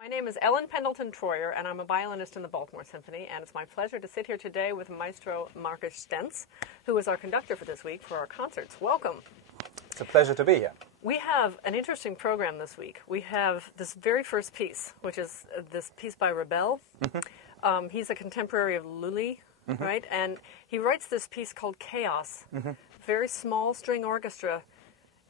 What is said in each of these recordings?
My name is Ellen Pendleton Troyer, and I'm a violinist in the Baltimore Symphony, and it's my pleasure to sit here today with Maestro Markus Stenz, who is our conductor for this week for our concerts. Welcome. It's a pleasure to be here. We have an interesting program this week. We have this very first piece, which is this piece by Ravel. Mm-hmm. He's a contemporary of Lully, mm-hmm. right? And he writes this piece called Chaos, mm-hmm. very small string orchestra.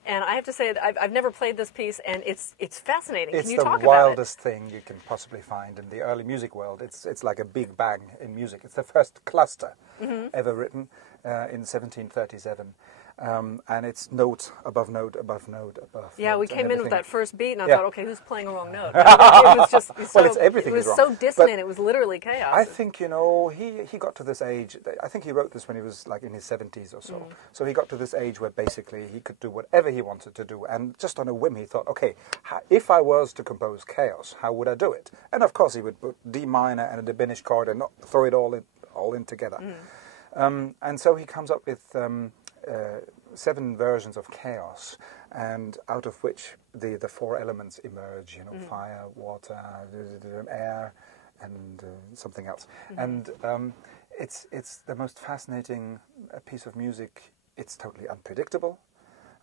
And I have to say that I've never played this piece, and it's fascinating. Can you talk about it? It's the wildest thing you can possibly find in the early music world. It's like a big bang in music. It's the first cluster mm-hmm. ever written in 1737. And it's note above note above note above Yeah, note we came in with that first beat, and I thought, okay, who's playing a wrong note? It was just well, it's everything it was is so wrong. dissonant, But it was literally chaos. I think, he got to this age, I think he wrote this when he was like in his 70s or so. Mm. So he got to this age where basically he could do whatever he wanted to do. And just on a whim, he thought, okay, if I was to compose chaos, how would I do it? And of course, he would put D minor and a diminished chord and not throw it all in together. Mm. And so he comes up with 7 versions of chaos, and out of which the 4 elements emerge, fire, water, air, and something else. Mm-hmm. And it's the most fascinating piece of music. It's totally unpredictable,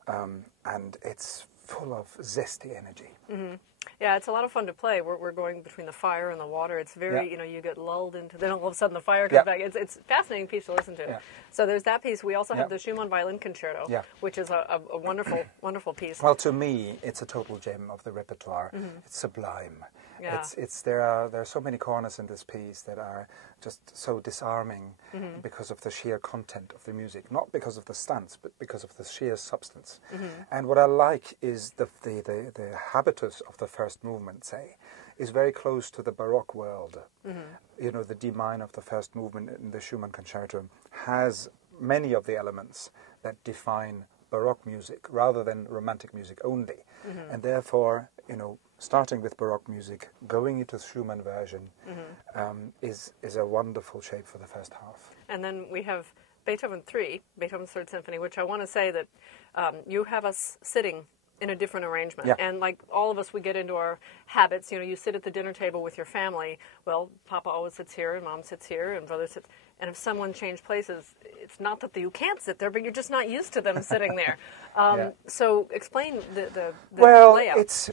and it's full of zesty energy. Mm-hmm. Yeah, it's a lot of fun to play. We're going between the fire and the water. It's very, you get lulled into, then all of a sudden the fire comes back. It's a fascinating piece to listen to. Yeah. So there's that piece. We also have the Schumann Violin Concerto, which is a wonderful, wonderful piece. Well, to me, it's a total gem of the repertoire. Mm-hmm. It's sublime. Yeah. There are so many corners in this piece that are just so disarming mm-hmm. because of the sheer content of the music, not because of the stunts, but because of the sheer substance. Mm-hmm. And what I like is the habitus of the first movement, say, is very close to the Baroque world. Mm-hmm. The D minor of the first movement in the Schumann Concerto has many of the elements that define Baroque music rather than romantic music only. Mm-hmm. And therefore, starting with Baroque music, going into the Schumann version mm-hmm. Is a wonderful shape for the first half. And then we have Beethoven 3, Beethoven's Third Symphony, which I want to say that you have us sitting in a different arrangement. Yeah. And like all of us, we get into our habits. You sit at the dinner table with your family. Well, Papa always sits here, and Mom sits here, and brother sits. And if someone changed places, it's not that you can't sit there, but you're just not used to them sitting there. So explain the layout. It's,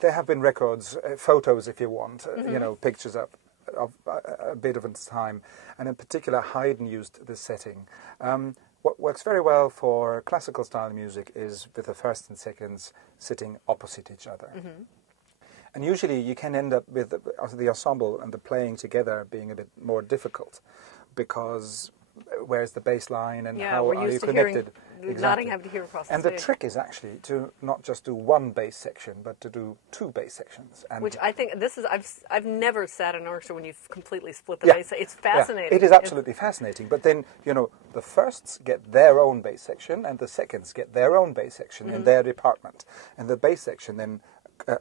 there have been records, photos if you want, mm-hmm. Pictures of Beethoven's time. And in particular, Haydn used this setting. What works very well for classical style music is with the first and seconds sitting opposite each other. Mm-hmm. And usually you can end up with the ensemble and the playing together being a bit more difficult, because where's the bass line and how are you connected? Nodding have to hear across the stage. And the trick is actually to not just do one bass section, but to do 2 bass sections. And which I think I've never sat in an orchestra when you've completely split the bass. It's fascinating. Yeah, it is absolutely fascinating. But then, the firsts get their own bass section, and the seconds get their own bass section mm-hmm. in their department. And the bass section then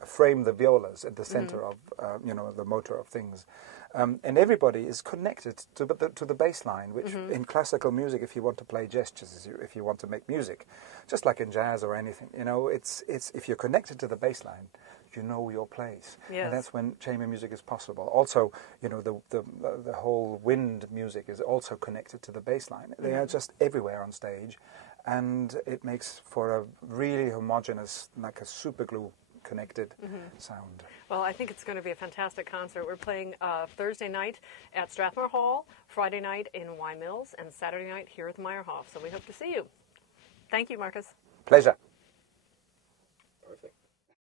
frame the violas at the center mm-hmm. of, the motor of things. And everybody is connected to the bass line, which mm-hmm. in classical music, if you want to play gestures, if you want to make music, just like in jazz or anything, it's if you're connected to the bass line, you know your place. Yes. And that's when chamber music is possible. Also, the whole wind music is also connected to the bass line. Mm-hmm. They are just everywhere on stage, and it makes for a really homogeneous, like a super glue connected mm-hmm. sound. Well, I think it's going to be a fantastic concert. We're playing Thursday night at Strathmore Hall, Friday night in Y Mills, and Saturday night here at the Meyerhof. So we hope to see you. Thank you, Markus. Pleasure.